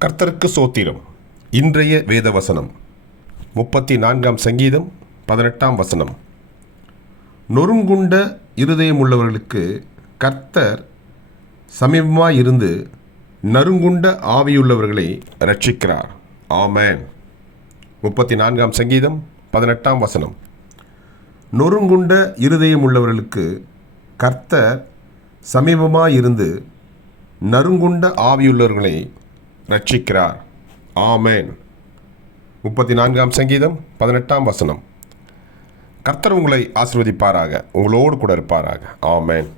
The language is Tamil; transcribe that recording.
கர்த்தருக்கு சோத்திரம். இன்றைய வேத வசனம் முப்பத்தி நான்காம் சங்கீதம் பதினெட்டாம் வசனம். நொறுங்குண்ட இருதயம் உள்ளவர்களுக்கு கர்த்தர் சமீபமாக இருந்து நறுங்குண்ட ஆவியுள்ளவர்களை ரட்சிக்கிறார் ஆமேன். முப்பத்தி நான்காம் சங்கீதம் பதினெட்டாம் வசனம். நொறுங்குண்ட இருதயம் உள்ளவர்களுக்கு கர்த்தர் சமீபமாக இருந்து நறுங்குண்ட ஆவியுள்ளவர்களை ரட்சிக்கிறார். ஆமேன். முப்பத்தி நான்காம் சங்கீதம் பதினெட்டாம் வசனம். கர்த்தர் உங்களை ஆசிர்வதிப்பாராக உங்களோடு கூட இருப்பாராக. ஆமேன்.